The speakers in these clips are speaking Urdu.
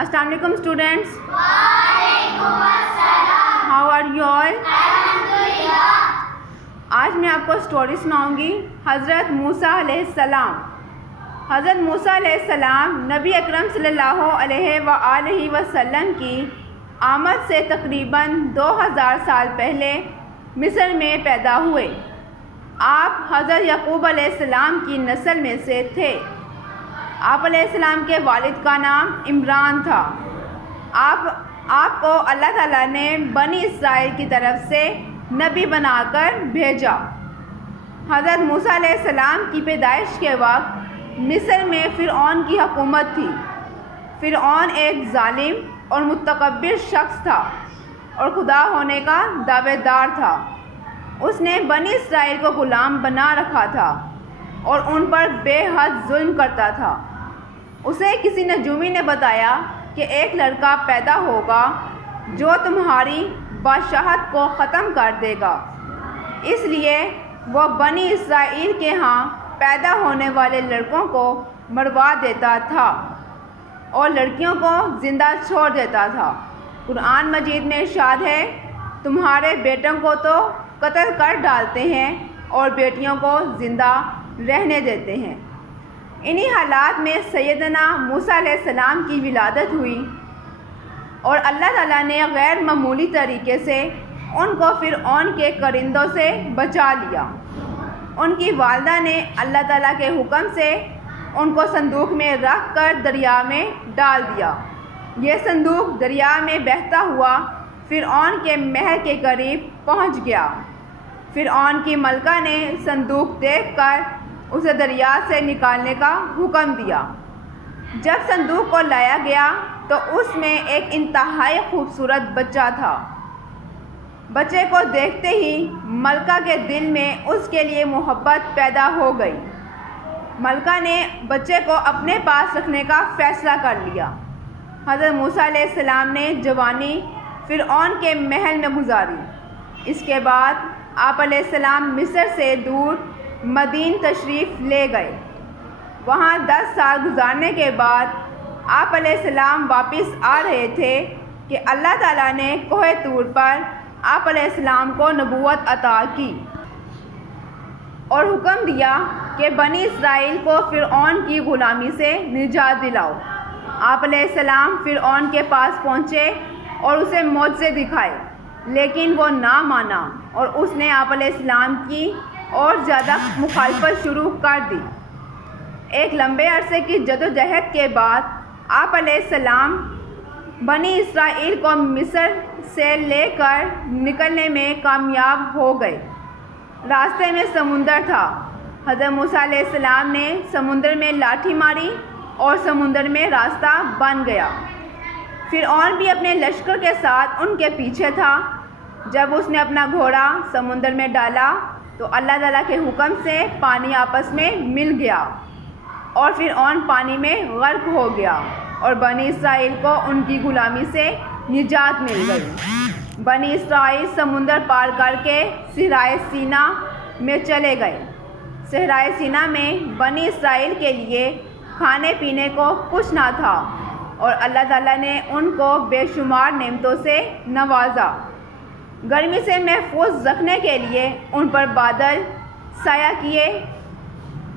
السلام علیکم students. How are you all? آج میں آپ کو اسٹوری سناؤں گی حضرت موسیٰ علیہ السلام. حضرت موسیٰ علیہ السلام نبی اکرم صلی اللہ علیہ وآلہ وسلم کی آمد سے تقریباً 2000 سال پہلے مصر میں پیدا ہوئے. آپ حضرت یعقوب علیہ السلام کی نسل میں سے تھے. آپ علیہ السلام کے والد کا نام عمران تھا. آپ کو اللہ تعالیٰ نے بنی اسرائیل کی طرف سے نبی بنا کر بھیجا. حضرت موسیٰ علیہ السلام کی پیدائش کے وقت مصر میں فرعون کی حکومت تھی. فرعون ایک ظالم اور متکبر شخص تھا اور خدا ہونے کا دعوے دار تھا. اس نے بنی اسرائیل کو غلام بنا رکھا تھا اور ان پر بے حد ظلم کرتا تھا. اسے کسی نجومی نے بتایا کہ ایک لڑکا پیدا ہوگا جو تمہاری بادشاہت کو ختم کر دے گا. اس لیے وہ بنی اسرائیل کے ہاں پیدا ہونے والے لڑکوں کو مروا دیتا تھا اور لڑکیوں کو زندہ چھوڑ دیتا تھا. قرآن مجید میں ارشاد ہے، تمہارے بیٹوں کو تو قتل کر ڈالتے ہیں اور بیٹیوں کو زندہ رہنے دیتے ہیں. انہی حالات میں سیدنا موسیٰ علیہ السلام کی ولادت ہوئی اور اللہ تعالیٰ نے غیر معمولی طریقے سے ان کو فرعون کے کرندوں سے بچا لیا. ان کی والدہ نے اللہ تعالیٰ کے حکم سے ان کو صندوق میں رکھ کر دریا میں ڈال دیا. یہ صندوق دریا میں بہتا ہوا فرعون کے محل کے قریب پہنچ گیا. فرعون کی ملکہ نے صندوق دیکھ کر اسے دریا سے نکالنے کا حکم دیا. جب صندوق کو لایا گیا تو اس میں ایک انتہائی خوبصورت بچہ تھا. بچے کو دیکھتے ہی ملکہ کے دل میں اس کے لیے محبت پیدا ہو گئی. ملکہ نے بچے کو اپنے پاس رکھنے کا فیصلہ کر لیا. حضرت موسیٰ علیہ السلام نے جوانی فرعون کے محل میں گزاری. اس کے بعد آپ علیہ السلام مصر سے دور مدین تشریف لے گئے. وہاں 10 سال گزارنے کے بعد آپ علیہ السلام واپس آ رہے تھے کہ اللہ تعالیٰ نے کوہ طور پر آپ علیہ السلام کو نبوت عطا کی اور حکم دیا کہ بنی اسرائیل کو فرعون کی غلامی سے نجات دلاؤ. آپ علیہ السلام فرعون کے پاس پہنچے اور اسے معجزے دکھائے، لیکن وہ نہ مانا اور اس نے آپ علیہ السلام کی اور زیادہ مخالفت شروع کر دی. ایک لمبے عرصے کی جدوجہد کے بعد آپ علیہ السلام بنی اسرائیل کو مصر سے لے کر نکلنے میں کامیاب ہو گئے. راستے میں سمندر تھا. حضرت موسیٰ علیہ السلام نے سمندر میں لاٹھی ماری اور سمندر میں راستہ بن گیا. فرعون بھی اپنے لشکر کے ساتھ ان کے پیچھے تھا. جب اس نے اپنا گھوڑا سمندر میں ڈالا تو اللہ تعالیٰ کے حکم سے پانی آپس میں مل گیا اور فرعون پانی میں غرق ہو گیا اور بنی اسرائیل کو ان کی غلامی سے نجات مل گئی. بنی اسرائیل سمندر پار کر کے صحرائے سینا میں چلے گئے. صحرائے سینا میں بنی اسرائیل کے لیے کھانے پینے کو کچھ نہ تھا اور اللہ تعالیٰ نے ان کو بے شمار نعمتوں سے نوازا. گرمی سے محفوظ رکھنے کے لیے ان پر بادل سایہ کیے،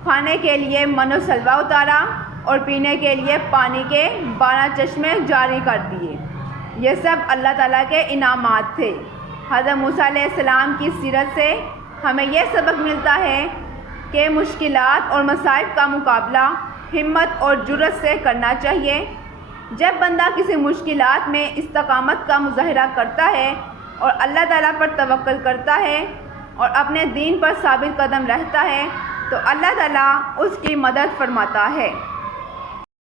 کھانے کے لیے من و سلوہ اتارا اور پینے کے لیے پانی کے 12 چشمے جاری کر دیے. یہ سب اللہ تعالیٰ کے انعامات تھے. حضرت موسیٰ علیہ السلام کی سیرت سے ہمیں یہ سبق ملتا ہے کہ مشکلات اور مصائب کا مقابلہ ہمت اور جرأت سے کرنا چاہیے. جب بندہ کسی مشکلات میں استقامت کا مظاہرہ کرتا ہے اور اللہ تعالیٰ پر توکل کرتا ہے اور اپنے دین پر ثابت قدم رہتا ہے تو اللہ تعالیٰ اس کی مدد فرماتا ہے.